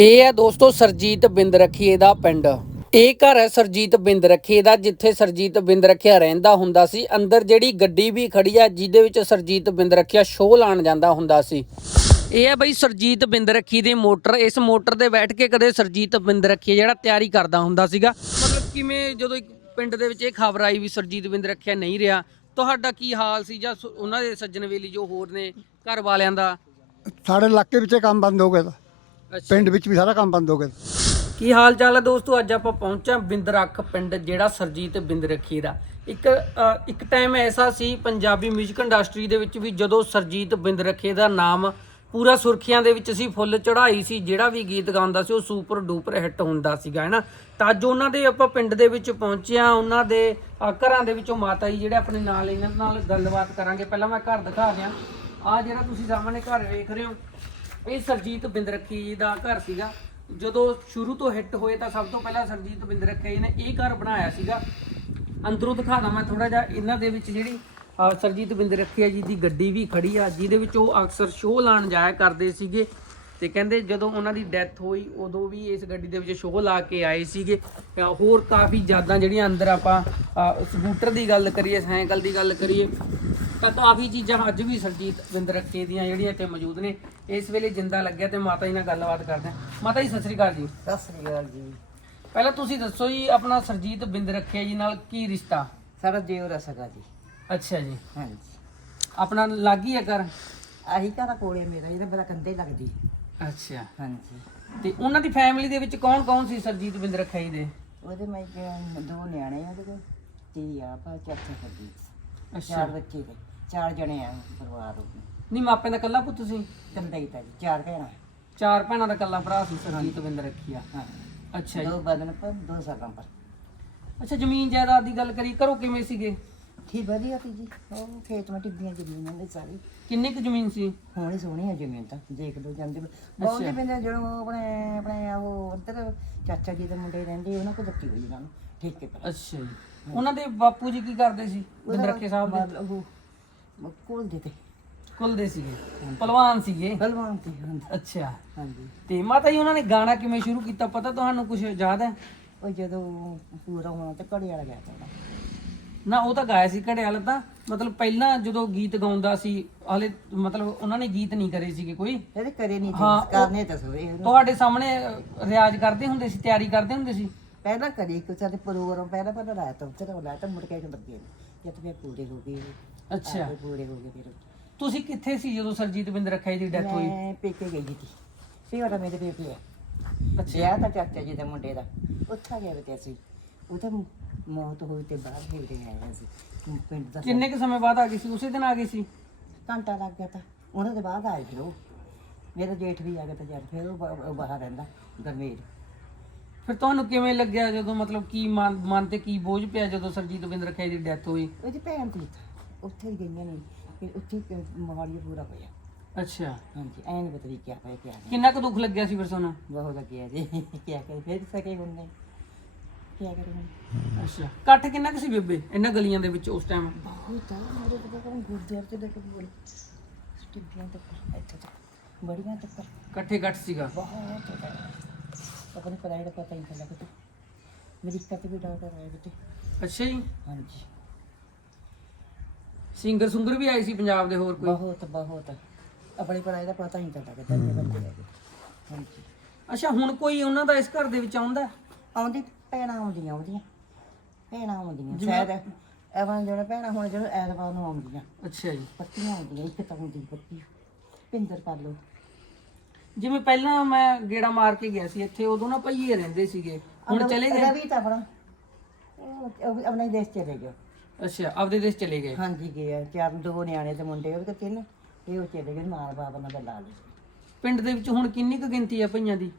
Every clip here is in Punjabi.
ਇਹ ਹੈ ਦੋਸਤੋ ਸਰਜੀਤ ਬਿੰਦ ਰਖੀਏ ਦਾ ਪਿੰਡ। ਇਹ ਘਰ ਹੈ ਸਰਜੀਤ ਬਿੰਦ ਰਖੀਏ ਦਾ ਜਿੱਥੇ ਸਰਜੀਤ ਬਿੰਦ ਰਖਿਆ ਰਹਿੰਦਾ ਹੁੰਦਾ ਸੀ, ਅੰਦਰ ਜਿਹੜੀ ਗੱਡੀ ਵੀ ਖੜੀ ਆ, ਜਿਹਦੇ ਵਿੱਚ ਸਰਜੀਤ ਬਿੰਦ ਰਖਿਆ ਸ਼ੋਅ ਲਾਣ ਜਾਂਦਾ ਹੁੰਦਾ ਸੀ। ਇਹ ਹੈ ਬਈ ਸਰਜੀਤ ਬਿੰਦ ਰਖੀ ਦੀ ਮੋਟਰ, ਇਸ ਮੋਟਰ ਤੇ ਬੈਠ ਕੇ ਕਦੇ ਸਰਜੀਤ ਬਿੰਦ ਰਖੀ ਜਿਹੜਾ ਤਿਆਰੀ ਕਰਦਾ ਹੁੰਦਾ ਸੀਗਾ। ਮਤਲਬ ਕਿਵੇਂ ਜਦੋਂ ਇੱਕ ਪਿੰਡ ਦੇ ਵਿੱਚ ਇਹ ਖਬਰ ਆਈ ਵੀ ਸਰਜੀਤ ਬਿੰਦ ਰੱਖਿਆ ਨਹੀਂ ਰਿਹਾ, ਤੁਹਾਡਾ ਕੀ ਹਾਲ ਸੀ ਜਾਂ ਉਹਨਾਂ ਦੇ ਸੱਜਣ ਵੇਲੀ ਜੋ ਹੋਰ ਨੇ ਘਰ ਵਾਲਿਆਂ ਦਾ? ਸਾਡੇ ਇਲਾਕੇ ਵਿੱਚ ਕੰਮ ਬੰਦ ਹੋ ਗਿਆ ਤਾ। ਪਿੰਡ ਵਿੱਚ ਵੀ ਸਾਰਾ ਕੰਮ ਬੰਦ ਹੋ ਗਿਆ। ਕੀ ਹਾਲ ਚਾਲ ਹੈ ਦੋਸਤੋ? ਅੱਜ ਆਪਾਂ ਪਹੁੰਚਾ ਬਿੰਦਰਖ ਪਿੰਡ ਜਿਹੜਾ ਸਰਜੀਤ ਬਿੰਦ ਰੱਖੀ ਦਾ। ਇੱਕ ਅ, ਇੱਕ ਟਾਈਮ ਐਸਾ ਸੀ ਪੰਜਾਬੀ 뮤직 ਇੰਡਸਟਰੀ ਦੇ ਵਿੱਚ ਵੀ ਜਦੋਂ ਸਰਜੀਤ ਬਿੰਦ ਰੱਖੇ ਦਾ ਨਾਮ ਪੂਰਾ ਸੁਰਖੀਆਂ ਦੇ ਵਿੱਚ ਸੀ ਫੁੱਲ ਚੜਾਈ ਸੀ ਜਿਹੜਾ ਵੀ ਗੀਤ ਗਾਉਂਦਾ ਸੀ ਉਹ ਸੁਪਰ ਡੂਪਰ ਹਿੱਟ ਹੁੰਦਾ ਸੀਗਾ ਹੈਨਾ? ਤਾਂ ਅੱਜ ਉਹਨਾਂ ਦੇ ਆਪਾਂ ਪਿੰਡ ਦੇ ਵਿੱਚ ਪਹੁੰਚਿਆ ਉਹਨਾਂ ਦੇ ਅ, ਘਰਾਂ ਦੇ ਵਿੱਚੋਂ ਮਾਤਾ ਜੀ ਜਿਹੜੇ ਆਪਣੇ ਨਾਲ ਇਹਨਾਂ ਨਾਲ ਗੱਲਬਾਤ ਕਰਾਂਗੇ। ਪਹਿਲਾਂ ਮੈਂ ਘਰ ਦਿਖਾ ਦਿਆਂ। ਆ ਜਿਹੜਾ ਤੁਸੀਂ ਸਾਹਮਣੇ ਘਰ ਵੇਖ ਰਹੇ ਹੋ ਇਹ ਸਰਜੀਤ ਬਿੰਦਰਖੀ ਜੀ ਦਾ ਘਰ ਸੀਗਾ। ਜਦੋਂ ਸ਼ੁਰੂ ਤੋਂ ਹਿੱਟ ਹੋਏ ਤਾਂ ਸਭ ਤੋਂ ਪਹਿਲਾਂ ਸਰਜੀਤ ਬਿੰਦਰਖੀ ਜੀ ਨੇ ਇਹ ਘਰ ਬਣਾਇਆ ਸੀਗਾ। ਅੰਦਰੋਂ ਦਿਖਾਦਾ ਮੈਂ ਥੋੜਾ ਜਿਹਾ, ਇਹਨਾਂ ਦੇ ਵਿੱਚ ਜਿਹੜੀ ਸਰਜੀਤ ਬਿੰਦਰਖੀ ਜੀ ਦੀ ਗੱਡੀ ਵੀ ਖੜੀ ਆ, ਜਿਹਦੇ ਵਿੱਚ ਉਹ ਅਕਸਰ ਸ਼ੋਅ ਲਾਣ ਜਾਇਆ ਕਰਦੇ ਸੀਗੇ। ਤੇ ਕਹਿੰਦੇ ਜਦੋਂ ਉਹਨਾਂ ਦੀ ਡੈਥ ਹੋਈ, ਉਦੋਂ ਵੀ ਇਸ ਗੱਡੀ ਦੇ ਵਿੱਚ ਸ਼ੋਅ ਲਾ ਕੇ ਆਏ ਸੀਗੇ। ਹੋਰ ਕਾਫੀ ਯਾਦਾਂ ਜਿਹੜੀਆਂ ਅੰਦਰ ਆਪਾਂ ਸਕੂਟਰ ਦੀ ਗੱਲ ਕਰੀਏ, ਸਾਈਕਲ ਦੀ ਗੱਲ ਕਰੀਏ ਤਾਂ ਕਾਫੀ ਚੀਜ਼ਾਂ ਅੱਜ ਵੀ ਸਰਜੀਤ ਬਿੰਦ ਰੱਖੇ ਦੀਆਂ ਜਿਹੜੀਆਂ ਇੱਥੇ ਮੌਜੂਦ ਨੇ। ਇਸ ਵੇਲੇ ਜਿੰਦਾ ਲੱਗਿਆ ਤੇ ਮਾਤਾ ਜੀ ਨਾਲ ਗੱਲਬਾਤ ਕਰਦੇ ਹਾਂ। ਮਾਤਾ ਜੀ ਸਤਿ ਸ੍ਰੀ ਅਕਾਲ ਜੀ। ਸਤਿ ਸ੍ਰੀ ਅਕਾਲ ਜੀ। ਪਹਿਲਾਂ ਤੁਸੀਂ ਦੱਸੋ ਜੀ ਆਪਣਾ ਸਰਜੀਤ ਬਿੰਦ ਰੱਖਿਆ ਜੀ ਨਾਲ ਕੀ ਰਿਸ਼ਤਾ? ਸਾਡਾ ਦੇਵ ਰਸਗਾ ਜੀ। ਅੱਛਾ ਜੀ। ਹਾਂਜੀ। ਆਪਣਾ ਲਾਗੀ ਹੈ ਘਰ? ਆਹੀ ਘਰ ਕੋਲੇ ਮੇਰਾ ਇਹਦਾ ਬੜਾ ਕੰਦੇ ਲੱਗਦੀ। ਅੱਛਾ। ਹਾਂਜੀ। ਤੇ ਉਹਨਾਂ ਦੀ ਫੈਮਿਲੀ ਦੇ ਵਿੱਚ ਕੌਣ ਕੌਣ ਸੀ ਸਰਜੀਤ ਬਿੰਦ ਰੱਖਿਆ ਜੀ ਦੇ? ਉਹਦੇ ਮੈਂ ਦੋ ਨਿਆਣੇ ਆ ਉਹਦੇ ਤੇ ਆਪਾ ਚੌਥਾ ਕਰਦੀ ਅੱਛਾ। ਚਾਰ ਬੱਚੇ ਚਾਰ ਜਣੇ ਆ ਪਰਿਵਾਰ ਨਹੀਂ ਮਾਪਿਆਂ ਦਾ ਕੱਲਾ ਪੁੱਤ ਸੀ? ਕੰਦਾ ਹੀ ਤਾਂ ਜੀ ਚਾਰ ਭੈਣਾਂ। ਚਾਰ ਭੈਣਾਂ ਦਾ ਕੱਲਾ ਭਰਾ ਸੀ ਸਰਜੀਤ ਬਿੰਦ ਰੱਖਿਆ ਹਾਂ। ਅੱਛਾ ਜੀ। ਦੋ ਬਦਨ ਪਰ ਦੋ ਸਾਲਾਂ ਪਰ। ਅੱਛਾ ਜ਼ਮੀਨ ਜਾਇਦਾਦ ਦੀ ਗੱਲ ਕਰੀ ਕਰੋ ਕਿਵੇਂ ਸੀਗੇ? ਠੀਕ ਵਧੀਆ ਤੀ ਜੀ। ਉਹ ਖੇਤ ਮੇ ਟਿੱਬੀਆਂ ਜ਼ਮੀਨਾਂ ਦੇ ਸਾਰੀ। ਕਿੰਨੀ ਕੁ ਜ਼ਮੀਨ ਸੀ? ਹੋਣੀ ਸੋਹਣੀ ਹੈ ਜ਼ਮੀਨ ਤਾਂ ਦੇਖ ਲਓ ਜਾਂਦੇ ਬਹੁਤ ਬੰਦੇ ਜਦੋਂ ਆਪਣੇ ਆਪਣੇ ਉਹ ਉੱਧਰ ਚਾਚਾ ਜੀ ਦੇ ਮੁੰਡੇ ਰਹਿੰਦੇ ਉਹਨਾਂ ਕੋਲ ਦਿੱਤੀ ਹੋਈ ਉਹਨਾਂ ਨੂੰ ਠੇਕੇ ਪਰ। ਅੱਛਾ ਜੀ। ਉਹਨਾਂ ਦੇ ਬਾਪੂ ਜੀ ਕੀ ਕਰਦੇ ਸੀ? ਬਿੰਦ ਰੱਖੇ ਸਾਹਿਬ ਦੇ? ਉਹ ਕੋਲ ਦੇ ਤੇ। ਕੁਲ ਦੇ ਸੀਗੇ ਪਹਿਲਵਾਨ ਸੀਗੇ। ਪਹਿਲਵਾਨ ਤੇ ਹਾਂਜੀ। ਅੱਛਾ। ਹਾਂਜੀ। ਤੇ ਮਾਤਾ ਜੀ ਉਹਨਾਂ ਨੇ ਗਾਣਾ ਕਿਵੇਂ ਸ਼ੁਰੂ ਕੀਤਾ ਪਤਾ ਤੁਹਾਨੂੰ ਕੁਝ ਯਾਦ ਹੈ? ਉਹ ਜਦੋਂ ਪੂਰਾ ਹੋਣਾ ਤੇ ਘੜੇ ਵਾਲਾ ਗਿਆ ਤਾਂ ਨਾ ਉਹ ਤਾਂ ਗਾਇਆ ਸੀ ਘੜੇ ਵਾਲਾ ਤਾਂ ਮਤਲਬ ਪਹਿਲਾਂ ਜਦੋਂ ਗੀਤ ਗਾਉਂਦਾ ਸੀ ਹਲੇ ਮਤਲਬ ਉਹਨਾਂ ਨੇ ਗੀਤ ਨਹੀਂ ਕਰੇ ਸੀਗੇ ਕੋਈ। ਇਹਦੇ ਕਰੇ ਨਹੀਂ ਹਾਂ, ਤੇ ਕਰਨੇ ਤਾਂ ਸੋਏ ਤੁਹਾਡੇ ਸਾਹਮਣੇ ਅ, ਰਿਆਜ਼ ਕਰਦੇ ਹੁੰਦੇ ਸੀ ਤਿਆਰੀ ਕਰਦੇ ਹੁੰਦੇ ਸੀ? ਪਹਿਲਾਂ ਕਰੀ ਇੱਕ ਸਾਡੇ ਪ੍ਰੋਗਰਾਮ ਪਹਿਲਾਂ ਪਹਿਲਾਂ ਲਾਇਆ ਤਾਂ ਉੱਥੇ ਤਾਂ ਮੁੜ ਕੇ ਜਦ ਫਿਰ ਪੂਰੇ ਹੋ ਗਏ। ਅੱਛਾ। ਪੂਰੇ ਹੋ ਗਏ ਫਿਰ ਤੁਸੀਂ ਕਿੱਥੇ ਸੀ ਜਦੋਂ ਸਰਜੀਤ ਬਿੰਦ ਰੱਖਿਆ ਜੀ ਦੀ ਡੈਥ ਹੋਈ? ਮੈਂ ਪੇਕੇ ਗਈ ਸੀ। ਸਿਵਰਾ ਮੇਰੇ ਪੇਕੇ ਆ। ਅੱਛਾ। ਵਿਆਹ ਤਾਂ ਚਾਚਾ ਜੀ ਦੇ ਮੁੰਡੇ ਦਾ। ਉੱਥੇ ਗਏ ਤੇ ਅਸੀਂ। ਉਹਦੇ ਮੌਤ ਹੋਈ ਤੇ ਬਾਹਰ ਫੇਰੇ ਆਏ ਅਸੀਂ। ਪਿੰਡ ਦਾ ਕਿੰਨੇ ਕੁ ਸਮੇਂ ਬਾਅਦ ਆ ਗਈ ਸੀ? ਉਸੇ ਦਿਨ ਆ ਗਈ ਸੀ? ਘੰਟਾ ਲੱਗ ਗਿਆ ਤਾਂ। ਉਹਨਾਂ ਦੇ ਬਾਅਦ ਆਏ ਫਿਰ ਉਹ। ਮੇਰਾ ਜੇਠ ਵੀ ਆ ਗਿਆ ਤਾਂ ਜਦ ਫਿਰ ਉਹ ਬ- ਉਹ ਬਾਹਰ ਰਹਿੰਦਾ ਗਰਮੇਲ ਫਿਰ ਤੁਹਾਨੂੰ ਕਿਵੇਂ ਲੱਗਿਆ ਜਦੋਂ ਮਤਲਬ ਕੀ ਮਨ ਮਨ ਤੇ ਕੀ ਬੋਝ ਪਿਆ ਜਦੋਂ ਸਰਜੀਤ ਬਿੰਦ ਰੱਖਿਆ ਜੀ ਦੀ ਡੈਥ ਹੋਈ? ਉਹਦੀ ਭੈਣ ਸੀ ਉੱਥੇ ਹੀ ਗਈਆਂ ਨੇ। ਫਿਰ ਉੱਥੇ ਮੋਹਾਲੀ ਪੂਰਾ ਹੋਇਆ। ਅੱਛਾ। ਹਾਂਜੀ ਐਨ ਪਤਾ ਨਹੀਂ ਕਿਆ ਹੋਇਆ ਕਿਆ ਨਹੀਂ ਕਿੰਨਾ ਕੁ ਦੁੱਖ ਲੱਗਿਆ ਸੀ ਫਿਰ ਤੁਹਾਨੂੰ? ਬਹੁਤ ਲੱਗਿਆ ਜੀ। ਕਿਆ ਕਰੇ ਫਿਰ ਸਕੇ ਹੁੰਨੇ ਕਿਆ ਕਰੇ ਅੱਛਾ। ਇਕੱਠ ਕਿੰਨਾ ਕੁ ਸੀ ਬੇਬੇ? ਇਹਨਾਂ ਗਲੀਆਂ ਦੇ ਵਿੱਚ ਉਸ ਟਾਈਮ ਬਹੁਤ ਆ। ਮੇਰੇ ਪਤਾ ਕਰਨ ਗੁਰਦੁਆਰੇ ਤੇ ਦੇਖ ਬੋਲ ਸਟਿੱਬੀਆਂ ਤੱਕ ਇੱਥੇ ਤੱਕ ਬੜੀਆਂ ਤੱਕ ਇਕੱਠੇ ਇਕੱਠ ਸੀਗਾ? ਬਹੁਤ ਆਪਣੇ ਪੜਾਈ ਦਾ ਪਤਾ ਹੀ ਨਹੀਂ ਲੱਗਦਾ ਮੇਰੀ ਕੱਟ ਵੀ ਡਾਕਟਰ ਆਏ ਬਤੇ ਅੱਛਾ ਜੀ। ਹਾਂਜੀ। ਸਿੰਗਰ ਸੁੰਗਰ ਵੀ ਆਏ ਸੀ ਪੰਜਾਬ ਦੇ ਹੋਰ ਕੋਈ? ਬਹੁਤ ਬਹੁਤ। ਆਪਣੀ ਪੜਾਈ ਦਾ ਪਤਾ ਹੀ ਨਹੀਂ ਇੰਨੇ ਬੰਦੇ ਹੈਗੇ। ਹਾਂਜੀ। ਅੱਛਾ ਹੁਣ ਕੋਈ ਉਹਨਾਂ ਦਾ ਇਸ ਘਰ ਦੇ ਵਿੱਚ ਆਉਂਦਾ? ਆਉਂਦੀ ਭੈਣਾਂ ਆਉਂਦੀਆਂ ਆਉਂਦੀਆਂ। ਭੈਣਾਂ ਆਉਂਦੀਆਂ ਸ਼ਾਇਦ ਐਵਾਂ ਜਿਹੜਾ ਭੈਣਾਂ ਹੁਣ ਜਦੋਂ ਐਤਵਾਰ ਨੂੰ ਆਉਂਦੀਆਂ। ਅੱਛਾ ਜੀ। ਪੱਤੀਆਂ ਆਉਂਦੀਆਂ ਇੱਕ ਤਾਂ ਆਉਂਦੀ ਪੱਤੀ। ਪਿੰਦਰ ਲਓ। ਜਿਵੇਂ ਪਹਿਲਾਂ ਮੈਂ ਗੇੜਾ ਮਾਰ ਕੇ ਗਿਆ ਸੀ ਇੱਥੇ ਉਦੋਂ ਨਾ ਭਈਏ ਰਹਿੰਦੇ ਸੀਗੇ। ਹੁਣ ਚਲੇ ਗਏ? ਰਵੀ ਤਾਂ ਆਪਣਾ ਉਹ ਆਪਣੇ ਦੇਸ਼ ਚਲੇ ਗਿਆ ਅੱਛਾ ਆਪਦੇ ਦੇਸ਼ ਚਲੇ ਗਏ? ਹਾਂਜੀ ਗਿਆ ਚਾਰ ਦੋ ਨਿਆਣੇ ਤੇ ਮੁੰਡੇ ਕੋਲ ਤਿੰਨ। ਇਹ ਉਹ ਚਲੇ ਗਏ ਮਾਂ ਬਾਪ ਨਾਲ। ਗੱਲਾਂ ਲਈ ਪਿੰਡ ਦੇ ਵਿੱਚ ਹੁਣ ਕਿੰਨੀ ਕੁ ਗਿਣਤੀ ਆ ਭਈਆਂ ਦੀ?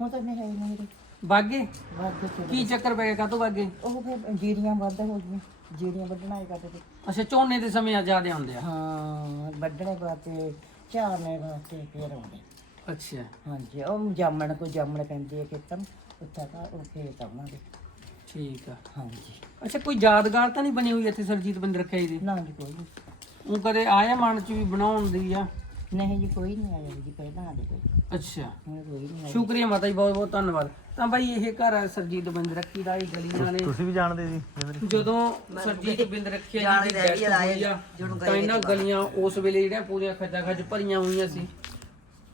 ਹੁਣ ਤਾਂ ਨਹੀਂ ਹੈ ਹੀ ਨਹੀਂ ਬਾਗੇ ਵੱਧ ਚਲੇ ਕੀ ਚੱਕਰ ਪੈ ਗਿਆ ਕਾਤੋਂ ਬਾਗੇ ਉਹ ਫਿਰ ਜੀਰੀਆਂ ਵੱਧ ਹੋ ਗਈਆਂ। ਜੀਰੀਆਂ ਵੱਢਣਾ ਹੀ ਕਰਦੇ ਅੱਛਾ ਝੋਨੇ ਦੇ ਸਮੇਂ ਜ਼ਿਆਦਾ ਆਉਂਦੇ ਆ। ਹਾਂ ਵੱਢਣੇ ਵਾਸਤੇ ਝਾੜਨੇ ਵਾਸਤੇ ਫੇਰ ਆਉਂਦੇ। ਅੱਛਾ। ਹਾਂਜੀ ਉਹ ਜਾਮਣ ਕੋ ਜਾਮਣ ਕਹਿੰਦੇ ਆ ਕਿਤਮ ਉੱਥੇ ਤਾਂ ਉਹ ਖੇਤ ਆ ਉਹਨਾਂ ਦੇ ਠੀਕ ਆ। ਹਾਂਜੀ ਅੱਛਾ ਕੋਈ ਯਾਦਗਾਰ ਤਾਂ ਨਹੀਂ ਬਣੀ ਹੋਈ ਇੱਥੇ ਸਰਜੀਤ ਬਿੰਦ ਰੱਖਿਆ ਜੀ ਦੀ ਨਾ ਜੀ ਕੋਈ ਨਹੀਂ। ਉਹ ਕਦੇ ਆਇਆ ਮਨ ਚ ਵੀ ਬਣਾਉਣ ਦੀ ਆ? ਨਹੀਂ ਜੀ ਕੋਈ ਨਹੀਂ ਆਇਆ ਜੀ ਪਹਿਲਾਂ ਆਦੇ ਕੋਈ ਅੱਛਾ। ਹੁਣ ਕੋਈ ਨਹੀਂ ਆਇਆ। ਸ਼ੁਕਰੀਆ ਮਾਤਾ ਜੀ ਬਹੁਤ ਬਹੁਤ ਧੰਨਵਾਦ। ਤਾਂ ਬਾਈ ਇਹ ਘਰ ਹੈ ਸਰਜੀਤ ਬਿੰਦ ਰੱਖੀ ਦਾ ਇਹ ਗਲੀਆਂ ਨੇ। ਤੁਸੀਂ ਵੀ ਜਾਣਦੇ ਜੀ ਜਦੋਂ ਸਰਜੀਤ ਬਿੰਦ ਰੱਖੀ ਜੀ ਦੀ ਡੈਥ ਹੋਈ ਆ ਤਾਂ ਇਹਨਾਂ ਗਲੀਆਂ ਉਸ ਵੇਲੇ ਜਿਹੜੀਆਂ ਪੂਰੀਆਂ ਖੱਜਾ ਖੱਜ ਭਰੀਆਂ ਹੋਈਆਂ ਸੀ।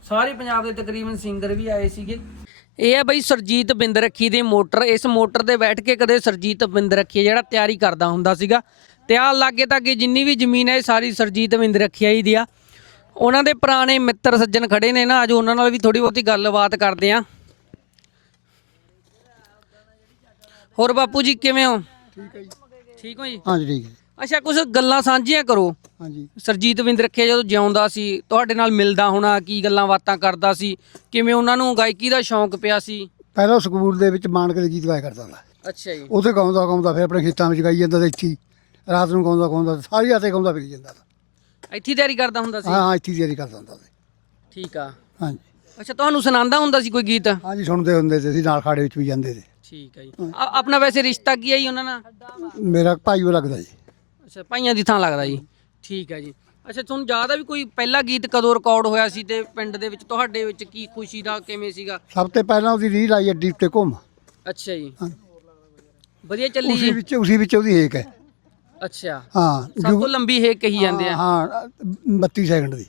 ਸਾਰੇ ਪੰਜਾਬ ਦੇ ਤਕਰੀਬਨ ਸਿੰਗਰ ਵੀ ਆਏ ਸੀਗੇ। ਇਹ ਹੈ ਬਈ ਸਰਜੀਤ ਬਿੰਦ ਰੱਖੀ ਦੀ ਮੋਟਰ ਇਸ ਮੋਟਰ ਤੇ ਬੈਠ ਕੇ ਕਦੇ ਸਰਜੀਤ ਬਿੰਦ ਰੱਖੀ ਜਿਹੜਾ ਤਿਆਰੀ ਕਰਦਾ ਹੁੰਦਾ ਸੀਗਾ। ਤੇ ਆ ਲਾਗੇ ਤਾਗੇ ਜਿੰਨੀ ਵੀ ਜ਼ਮੀਨ ਹੈ ਇਹ ਸਾਰੀ ਸਰਜੀਤ ਬਿੰਦ ਰੱਖੀ ਹੀ ਦੀ ਆ। ਉਹਨਾਂ ਦੇ ਪੁਰਾਣੇ ਮਿੱਤਰ ਸੱਜਣ ਖੜੇ ਨੇ ਨਾ ਅੱਜ ਉਹਨਾਂ ਨਾਲ ਵੀ ਥੋੜੀ ਬਹੁਤੀ ਗੱਲਬਾਤ ਕਰਦੇ ਆ। ਹੋਰ ਬਾਪੂ ਜੀ ਕਿਵੇਂ ਹੋ? ਠੀਕ ਹੈ ਜੀ। ਠੀਕ ਹੋ ਜੀ? ਹਾਂਜੀ ਠੀਕ ਹੈ ਅੱਛਾ ਕੁਝ ਗੱਲਾਂ ਸਾਂਝੀਆਂ ਕਰੋ। ਹਾਂਜੀ। ਸਰਜੀਤ ਬਿੰਦ ਰੱਖਿਆ ਜਦੋਂ ਜਿਉਂਦਾ ਸੀ ਤੁਹਾਡੇ ਨਾਲ ਮਿਲਦਾ ਹੋਣਾ ਕੀ ਗੱਲਾਂ ਬਾਤਾਂ ਕਰਦਾ ਸੀ ਕਿਵੇਂ ਉਹਨਾਂ ਨੂੰ ਗਾਇਕੀ ਦਾ ਸ਼ੌਂਕ ਪਿਆ ਸੀ? ਪਹਿਲਾਂ ਸਕੂਲ ਦੇ ਵਿੱਚ ਮਾਨਕ ਦੇ ਗੀਤ ਗਾਇਆ ਕਰਦਾ ਹੁੰਦਾ। ਅੱਛਾ ਜੀ। ਉੱਥੇ ਗਾਉਂਦਾ ਗਾਉਂਦਾ ਫਿਰ ਆਪਣੇ ਖੇਤਾਂ ਵਿੱਚ ਗਾਈ ਜਾਂਦਾ ਤੇ ਇੱਥੇ ਹੀ। ਰਾਤ ਨੂੰ ਗਾਉਂਦਾ ਗਾਉਂਦਾ ਸਾਰੀ ਰਾਤੇ ਗਾਉਂਦਾ ਫਿਰ ਜਾਂਦਾ ਤਾ। ਇੱਥੇ ਹੀ ਤਿਆਰੀ ਕਰਦਾ ਹੁੰਦਾ ਸੀ? ਹਾਂ ਹਾਂ ਇੱਥੇ ਹੀ ਤਿਆਰੀ ਕਰਦਾ ਹੁੰਦਾ ਸੀ। ਠੀਕ ਆ। ਹਾਂਜੀ। ਅੱਛਾ ਤੁਹਾਨੂੰ ਸੁਣਾਉਂਦਾ ਹੁੰਦਾ ਸੀ ਕੋਈ ਗੀਤ? ਹਾਂਜੀ ਸੁਣਦੇ ਹੁੰਦੇ ਸੀ ਅਸੀਂ ਨਾਲ ਖਾੜੇ ਵਿੱਚ ਵੀ ਜਾਂਦੇ ਸੀ। ਠੀਕ ਆ ਜੀ। ਆ- ਆਪਣਾ ਵੈਸੇ ਰਿਸ਼ਤਾ ਕੀ ਹੈ ਜੀ ਉਹਨਾਂ ਨਾਲ? ਮੇਰਾ ਭਾਈ ਉਹ ਲੱਗਦਾ ਜੀ। ਅੱਛਾ ਭਾਈਆਂ ਦੀ ਥਾਂ ਲੱਗਦਾ ਜੀ। ਠੀਕ ਹੈ ਜੀ। ਅੱਛਾ ਤੁਹਾਨੂੰ ਯਾਦ ਆ ਵੀ ਕੋਈ ਪਹਿਲਾ ਗੀਤ ਕਦੋਂ ਰਿਕਾਰਡ ਹੋਇਆ ਸੀ ਤੇ ਪਿੰਡ ਦੇ ਵਿੱਚ ਤੁਹਾਡੇ ਵਿੱਚ ਕੀ ਖੁਸ਼ੀ ਦਾ ਕਿਵੇਂ ਸੀਗਾ? ਸਭ ਤੋਂ ਪਹਿਲਾਂ ਉਹਦੀ ਰੀਲ ਆਈ ਅੱਡੀ ਉੱਤੇ ਘੁੰਮ। ਅੱਛਾ ਜੀ। ਹਾਂ। ਵਧੀਆ ਚੱਲੀ ਉਸੇ ਜੀ। ਵਿੱਚ ਉਸੇ ਵਿੱਚ ਉਹਦੀ ਏਕ ਹੈ। ਅੱਛਾ। ਹਾਂ। ਸਭ ਤੋਂ ਲੰਬੀ ਹੈ ਕਹੀ ਜਾਂਦੇ ਆ। ਹਾਂ 32 ਸੈਕਿੰਡ ਦੀ।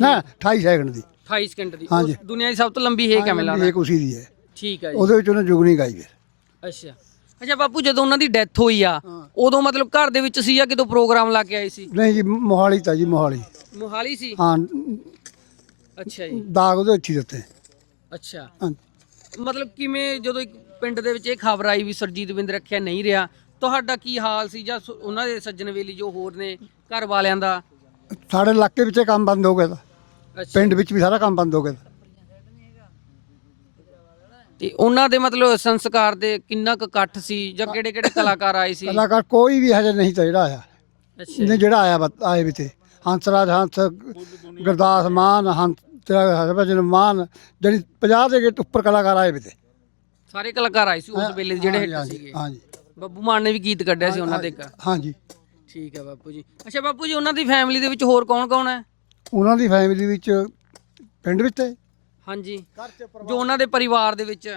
ਨਾ 28 ਸੈਕਿੰਡ ਦੀ। 28 ਸਕਿੰਟ ਦੀ। ਹਾਂਜੀ। ਦੁਨੀਆ ਦੀ ਸਭ ਤੋਂ ਲੰਬੀ ਹੈ ਕਿਵੇਂ ਲੱਗਦਾ। ਏਕ ਉਸੇ ਦੀ ਹੈ। ਠੀਕ ਹੈ ਜੀ। ਉਹਦੇ ਵਿੱਚ ਉਹਨੇ ਜੁਗਨੀ ਗਾਈ ਫਿਰ। ਅੱਛਾ। ਅੱਛਾ ਬਾਪੂ ਜਦੋਂ ਉਹਨਾਂ ਦੀ ਡੈਥ ਹੋਈ ਆ ਉਦੋਂ ਮਤਲਬ ਘਰ ਦੇ ਵਿੱਚ ਸੀ ਜਾਂ ਕਿਤੋਂ ਪ੍ਰੋਗਰਾਮ ਲਾ ਕੇ ਆਏ ਸੀ? ਨਹੀਂ ਜੀ ਮੋਹਾਲੀ ਤਾਂ ਜੀ ਮੋਹਾਲੀ। ਮੋਹਾਲੀ ਸੀ? ਹਾਂ। ਅੱਛਾ ਜੀ। ਦਾਗ ਉਹਦੇ ਇੱਥੇ ਦਿੱਤੇ ਅੱਛਾ। ਹਾਂ। ਮਤਲਬ ਕਿਵੇਂ ਜਦੋਂ ਇੱਕ ਪਿੰਡ ਦੇ ਵਿੱਚ ਇਹ ਖਬਰ ਆਈ ਵੀ ਸਰਜੀਤ ਬਿੰਦ ਰੱਖਿਆ ਨਹੀਂ ਰਿਹਾ ਤੁਹਾਡਾ ਕੀ ਹਾਲ ਸੀ ਜਾਂ ਸ- ਉਹਨਾਂ ਦੇ ਸੱਜਣ ਵੇਲੀ ਜੋ ਹੋਰ ਨੇ ਘਰ ਵਾਲਿਆਂ ਦਾ? ਸਾਡੇ ਇਲਾਕੇ ਵਿੱਚ ਇਹ ਕੰਮ ਬੰਦ ਹੋ ਗਿਆ ਤਾਂ। ਅੱਛਾ। ਪਿੰਡ ਵਿੱਚ ਵੀ ਸਾਰਾ ਕੰਮ ਬੰਦ ਹੋ ਗਿਆ ਤਾ। ਤੇ ਉਹਨਾਂ ਦੇ ਮਤਲਬ ਸੰਸਕਾਰ ਦੇ ਕਿੰਨਾ ਕੁ ਇਕੱਠ ਸੀ ਜਾਂ ਕਿਹੜੇ ਕਿਹੜੇ ਕਲਾਕਾਰ ਆਏ ਸੀ? ਕਲਾਕਾਰ ਕੋਈ ਵੀ ਹਜੇ ਨਹੀਂ ਤਾਂ ਜਿਹੜਾ ਆਇਆ। ਅੱਛਾ। ਨੇ ਜਿਹੜਾ ਆਇਆ ਆਏ ਵੀ ਤੇ। ਹੰਸਰਾਜ ਹੰਸ ਗੁਰਦਾਸ ਮਾਨ ਹੰਸ ਤੇਰਾ ਹਰਭਜਨ ਮਾਨ ਜਿਹੜੀ 50 ਦੇ ਗੇਟ ਉੱਪਰ ਕਲਾਕਾਰ ਆਏ ਵੀ ਤੇ। ਸਾਰੇ ਕਲਾਕਾਰ ਆਏ ਸੀ ਉਸ ਵੇਲੇ ਦੇ ਜਿਹੜੇ ਹਿੱਟ ਹਾਂਜੀ, ਸੀਗੇ। ਹਾਂਜੀ ਬੱਬੂ ਮਾਨ ਨੇ ਵੀ ਗੀਤ ਕੱਢਿਆ ਸੀ ਉਹਨਾਂ ਦੇ ਇੱਕ ਹਾਂਜੀ। ਠੀਕ ਹੈ ਬਾਪੂ ਜੀ। ਅੱਛਾ ਬਾਪੂ ਜੀ ਉਹਨਾਂ ਦੀ ਫੈਮਿਲੀ ਦੇ ਵਿੱਚ ਹੋਰ ਕੌਣ ਕੌਣ ਹੈ? ਉਹਨਾਂ ਦੀ ਫੈਮਿਲੀ ਵਿੱਚ ਪਿੰਡ ਵਿੱਚ ਤੇ ਹਾਂਜੀ। ਜੋ ਉਹਨਾਂ ਦੇ ਪਰਿਵਾਰ ਦੇ ਵਿੱਚ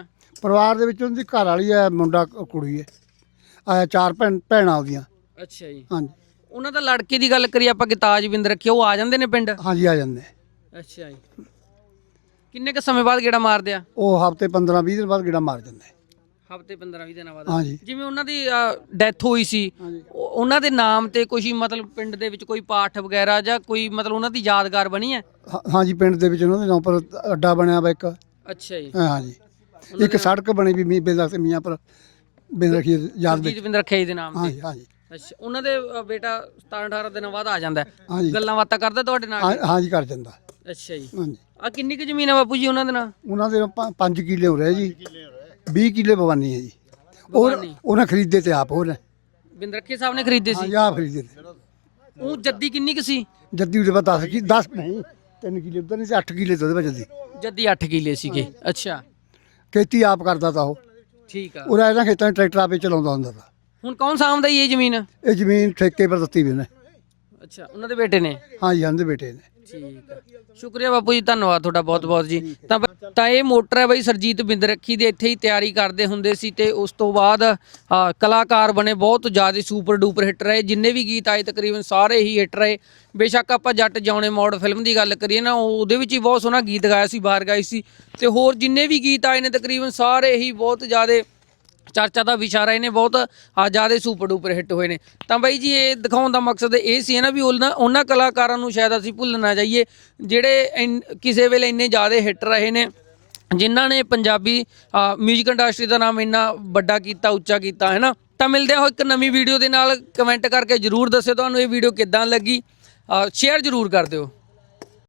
ਪਰਿਵਾਰ ਦੇ ਵਿੱਚ ਉਹਨਾਂ ਦੀ ਘਰ ਵਾਲੀ ਹੈ ਮੁੰਡਾ ਕ- ਕੁੜੀ ਹੈ। ਆਇਆ ਚਾਰ ਭੈਣ ਭੈਣਾਂ ਉਹਦੀਆਂ। ਅੱਛਾ ਜੀ। ਹਾਂਜੀ। ਉਹਨਾਂ ਦਾ ਲੜਕੇ ਦੀ ਗੱਲ ਕਰੀ ਆਪਾਂ ਕਿ ਤਾਜਵਿੰਦ ਰੱਖਿਆ ਉਹ ਆ ਜਾਂਦੇ ਨੇ ਪਿੰਡ? ਹਾਂਜੀ ਆ ਜਾਂਦੇ। ਅੱਛਾ ਜੀ। ਕਿੰਨੇ ਕ ਸਮੇਂ ਬਾਅਦ ਗੇੜਾ ਮਾਰਦੇ ਆ? ਉਹ ਹਫ਼ਤੇ 15 20 ਦਿਨ ਬਾਅਦ ਗੇੜਾ ਮਾਰ ਜਾਂਦੇ ਹਫ਼ਤੇ 15 20 ਦਿਨਾਂ ਬਾਅਦ। ਹਾਂਜੀ। ਜਿਵੇਂ ਉਹਨਾਂ ਦੀ ਡੈਥ ਹੋਈ ਸੀ ਉਹ- ਉਹਨਾਂ ਦੇ ਨਾਮ ਤੇ ਕੁਝ ਮਤਲਬ ਪਿੰਡ ਦੇ ਵਿੱਚ ਕੋਈ ਪਾਠ ਵਗੈਰਾ ਜਾਂ ਕੋਈ ਮਤਲਬ ਉਹਨਾਂ ਦੀ ਯਾਦਗਾਰ ਬਣੀ ਹੈ? ਹਾਂ- ਹਾਂਜੀ ਪਿੰਡ ਦੇ ਵਿੱਚ ਉਹਨਾਂ ਦੇ ਨਾਂ ਪਰ ਅੱਡਾ ਬਣਿਆ ਵਾ ਇੱਕ। ਅੱਛਾ ਜੀ। ਹਾਂ, ਹਾਂਜੀ। ਇੱਕ ਸੜਕ ਬਣੀ ਵੀ ਮੀਂਹ ਬੇਲਾ ਤੇ ਮੀਆਂ ਪਰ ਬਿੰਦ ਰੱਖੀ ਯਾਦ ਵਿੱਚ। ਜੀਤਵਿੰਦਰ ਰੱਖਿਆ ਜੀ ਦੇ ਨਾਮ ਤੇ। ਹਾਂਜੀ ਹਾਂਜੀ। ਅੱਛਾ ਉਹਨਾਂ ਦੇ ਅ, ਬੇਟਾ 17 18 ਦਿਨਾਂ ਬਾਅਦ ਆ ਜਾਂਦਾ ਹੈ। ਹਾਂਜੀ। ਗੱਲਾਂ ਬਾਤਾਂ ਕਰਦਾ ਤੁਹਾਡੇ ਨਾਲ? ਹਾਂ- ਹਾਂਜੀ ਕਰ ਜਾਂਦਾ ਅੱਛਾ ਜੀ। ਹਾਂਜੀ। ਆ ਕਿੰਨੀ ਕੁ ਜ਼ਮੀਨ ਹੈ ਬਾਪੂ ਜੀ ਉਹਨਾਂ ਦੇ ਨਾਲ? ਉਹਨਾਂ ਦੇ 5 ਕਿੱਲੇ ਹੋ ਰਹੇ ਜੀ। 20 ਕਿੱਲੇ ਬਵਾਨੀ ਹੈ ਜੀ। ਉਹ ਭਵਾਨੀ। ਉਹਨਾਂ ਖਰੀਦੇ ਤੇ ਆਪ ਹੋਰ। ਬਿੰਦ ਰੱਖੇ ਸਾਹਿਬ ਨੇ ਖਰੀਦੇ ਸੀ? ਆਪ ਖਰੀਦੇ ਤੇ। ਉਹ ਜੱਦੀ ਕਿੰਨੀ ਕੁ ਸੀ? ਜੱਦੀ ਉਹਦੇ ਬਾਅਦ 10 ਕੀ 10 ਨਹੀਂ 3 ਕਿੱਲੇ ਉਧਰ ਨਹੀਂ ਸੀ 8 ਕਿੱਲੇ ਤੇ ਉਹਦੇ ਜੱਦੀ। ਜੱਦੀ 8 ਕਿੱਲੇ ਸੀਗੇ ਅੱਛਾ। ਖੇਤੀ ਆਪ ਕਰਦਾ ਤਾ ਉਹ। ਠੀਕ ਆ। ਉਹ ਇਹਨਾਂ ਖੇਤਾਂ 'ਚ ਟਰੈਕਟਰ ਆਪੇ ਚਲਾਉਂਦਾ ਹੁੰਦਾ ਤਾ। ਹੁਣ ਕੌਣ ਸਾਂਭਦਾ ਜੀ ਇਹ ਜ਼ਮੀਨ? ਇਹ ਜ਼ਮੀਨ ਠੇਕੇ ਪਰ ਦਿੱਤੀ ਵੀ ਨੇ ਅੱਛਾ ਉਹਨਾਂ ਦੇ ਬੇਟੇ ਨੇ? ਹਾਂਜੀ ਹਾਂ ਦੇ ਬੇਟੇ ਨੇ। ਠੀਕ ਆ। ਸ਼ੁਕਰੀਆ ਬਾਪੂ ਜੀ ਧੰਨਵਾਦ ਤੁਹਾਡਾ ਬਹੁਤ ਬਹੁਤ ਜੀ। ਤਾਂ ਬ- ਤਾਂ ਇਹ ਮੋਟਰ ਹੈ ਬਈ ਸਰਜੀਤ ਬਿੰਦਰਖੀ ਦੇ ਇੱਥੇ ਹੀ ਤਿਆਰੀ ਕਰਦੇ ਹੁੰਦੇ ਸੀ ਤੇ ਉਸ ਤੋਂ ਬਾਅਦ ਕਲਾਕਾਰ ਬਣੇ, ਬਹੁਤ ਜ਼ਿਆਦਾ ਸੁਪਰ ਡੂਪਰ ਹਿੱਟ ਰਹੇ। ਜਿੰਨੇ ਵੀ ਗੀਤ ਆਏ ਤਕਰੀਬਨ ਸਾਰੇ ਹੀ ਹਿੱਟ ਰਹੇ। ਬੇਸ਼ੱਕ ਆਪਾਂ ਜੱਟ ਜਾਉਣੇ ਮੋੜ ਫਿਲਮ ਦੀ ਗੱਲ ਕਰੀਏ ਨਾ, ਉਹ- ਉਹਦੇ ਵਿੱਚ ਹੀ ਬਹੁਤ ਸੋਹਣਾ ਗੀਤ ਗਾਇਆ ਸੀ, ਬਾਹਰ ਗਾਈ ਸੀ। ਤੇ ਹੋਰ ਜਿੰਨੇ ਵੀ ਗੀਤ ਆਏ ਨੇ ਤਕਰੀਬਨ ਸਾਰੇ ਹੀ ਬਹੁਤ ਜ਼ਿਆਦਾ ਚਰਚਾ ਦਾ ਵਿਸ਼ਾ ਰਹੇ ਨੇ, ਬਹੁਤ ਆ ਜ਼ਿਆਦਾ ਸੁਪਰ ਡੂਪਰ ਹਿੱਟ ਹੋਏ ਨੇ। ਤਾਂ ਬਾਈ ਜੀ, ਇਹ ਦਿਖਾਉਣ ਦਾ ਮਕਸਦ ਇਹ ਸੀ ਨਾ ਵੀ ਉਹਨਾਂ ਉਹਨਾਂ ਕਲਾਕਾਰਾਂ ਨੂੰ ਸ਼ਾਇਦ ਅਸੀਂ ਭੁੱਲ ਨਾ ਜਾਈਏ, ਜਿਹੜੇ ਇੰਨ- ਕਿਸੇ ਵੇਲੇ ਇੰਨੇ ਜ਼ਿਆਦਾ ਹਿੱਟ ਰਹੇ ਨੇ, ਜਿਨ੍ਹਾਂ ਨੇ ਪੰਜਾਬੀ 뮤직 ਇੰਡਸਟਰੀ ਦਾ ਨਾਮ ਇੰਨਾ ਵੱਡਾ ਕੀਤਾ, ਉੱਚਾ ਕੀਤਾ, ਹੈ ਨਾ? ਤਾਂ ਮਿਲਦੇ ਹਾਂ ਇੱਕ ਨਵੀਂ ਵੀਡੀਓ ਦੇ ਨਾਲ ਕਮੈਂਟ ਕਰਕੇ ਜਰੂਰ ਦੱਸਿਓ ਤੁਹਾਨੂੰ ਇਹ ਵੀਡੀਓ ਕਿੱਦਾਂ ਲੱਗੀ। ਸ਼ੇਅਰ ਜਰੂਰ ਕਰ ਦਿਓ।